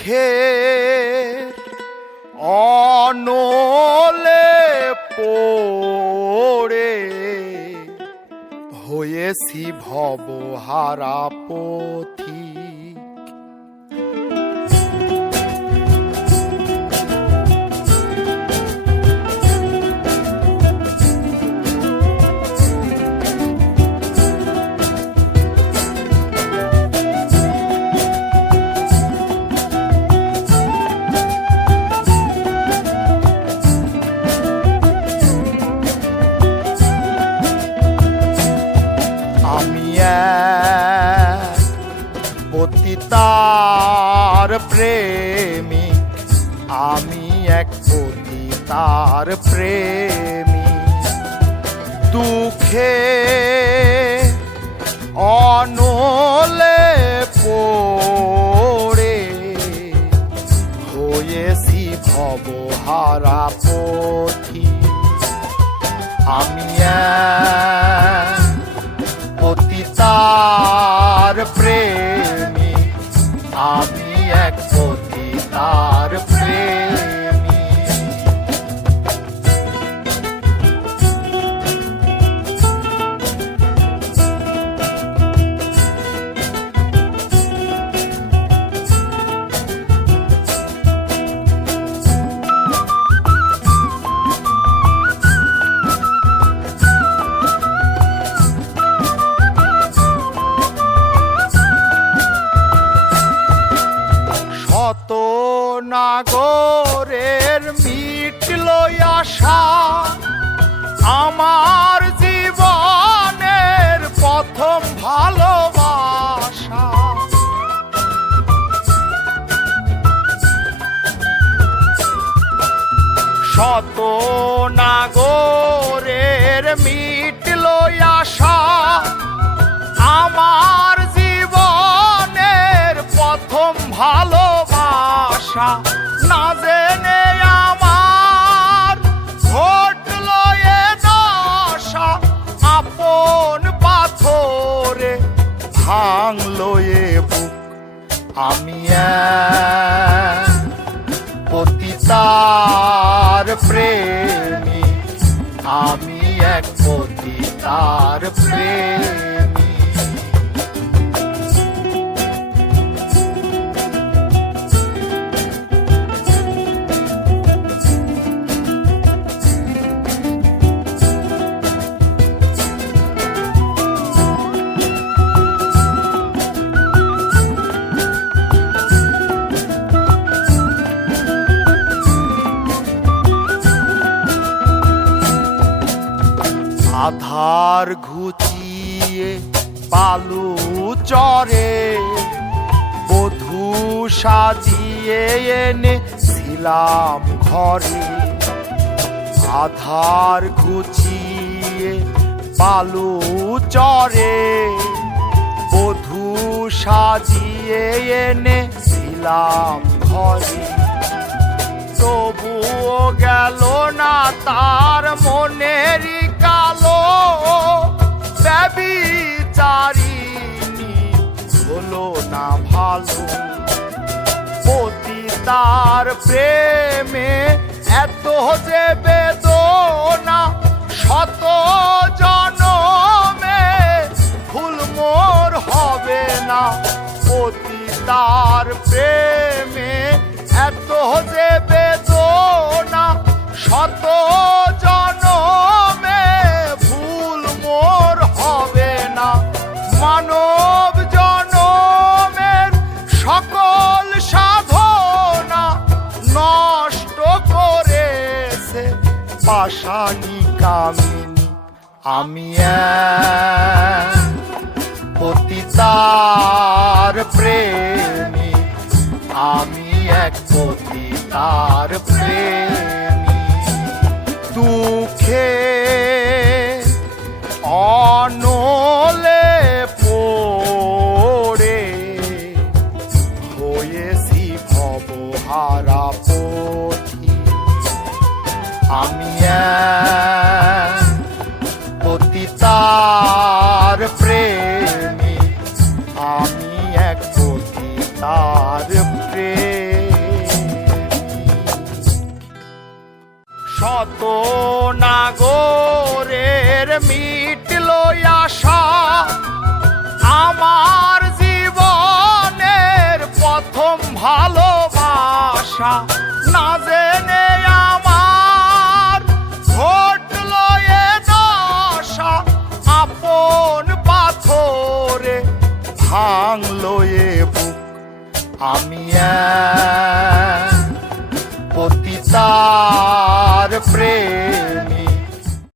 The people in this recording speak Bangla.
দুঃখের অনলে পড়ে হয়েছি ভবহারা পথিক। পতিতার প্রেমিক, আমি এক পতিতার প্রেমিক। দুঃখে অনলে পড়ে হয়েছি ভবহারা পথিক। আমি পতিতার প্রেমিক, আমি এক পতিতার প্রেমিক। শত নাগরের মিটল আশা, আমার জীবনের প্রথম ভালোবাসা। শত নাগরের মিটল আশা, আমার জীবনের প্রথম ভালোবাসা। না জেনে আমার ঘটল এ দশা, আপন পাথরে ভাঙলো এ বুক। আমি পতিতার প্রেমিক, আমি এক পতিতার প্রেমিক। আধার ঘুচিয়ে পালু চরে বধূ সাজিয়ে এনেছিলাম ঘরে। আধার ঘুচিয়ে পালু চরে বধূ সাজিয়ে এনেছিলাম ঘরে। তবুও গেল না তার মনেরই কালো, ব্যভিচারিণী হলো না ভালো। পতিতার প্রেমে এত যে বেদনা, শত জনমে ভুল মোর হবে না। পতিতার প্রেমে এত যে বেদনা, শত জনমে ভুল মোর হবে না। মানব জনমের সকল সাধনা নষ্ট করেছে পাষাণী কামিনী। আমি পতিতার প্রেমিক, আমি এক পতিতার প্রেমিক। দুঃখে অনলে পড়ে হয়েছি ভবহারা পথিক। আমি পতিতার প্রেমিক, আমি এক পতিতার প্রেমিক। কত নাগরের মিটলো আশা, আমার জীবনের প্রথম ভালোবাসা না জেনে আমার ঘটলো এ দশা, আপন পাথরে ভাঙলো এ বুক। আমি এক পতিতার প্রেমী